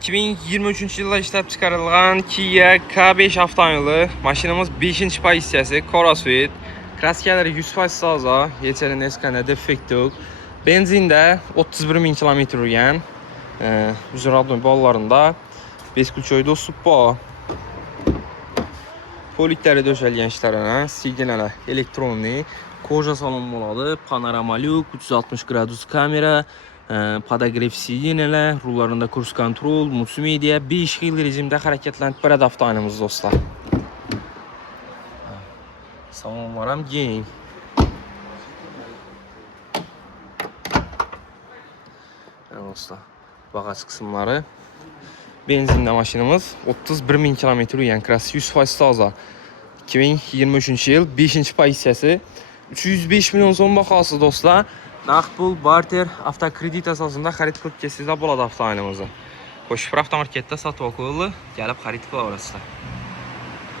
2023 yılda ishlab chiqarilgan Kia K5 avtomobili. Mashinamiz 5-pozitsiyasi, Cora Sweet. Kraskalari 100% toza, yechari neskanda defekt yo'q. Benzinda 31 000 km yurgan. Uzun ballarında beskulchoy do'stlik bor. Poliklari döşəlgan ishlarına, signallar elektronli, koja salon bo'ladi, panorama lyuk, 360 gradus kamera, podogrev signallar, rullarında kurs kontrol, multimedia, 5 xil rejimda harakatlanib beradi avtomobilimiz do'stlar. Salonlar ham keng. Do'stlar, bagaj qismlari. Benzinli mashinamiz 31 000 km yurgan, krasi 100% toza. 2023 yil 5-pozitsiyasi, 305 million so'm bahosi do'stlar. Naqd pul, barter, avtokredit asosida xarid qilib kelsangizlar bo'ladi avtomobilimizni. Qo'shib avtomarketda sotib olib, kelib xarid qilaverasizlar.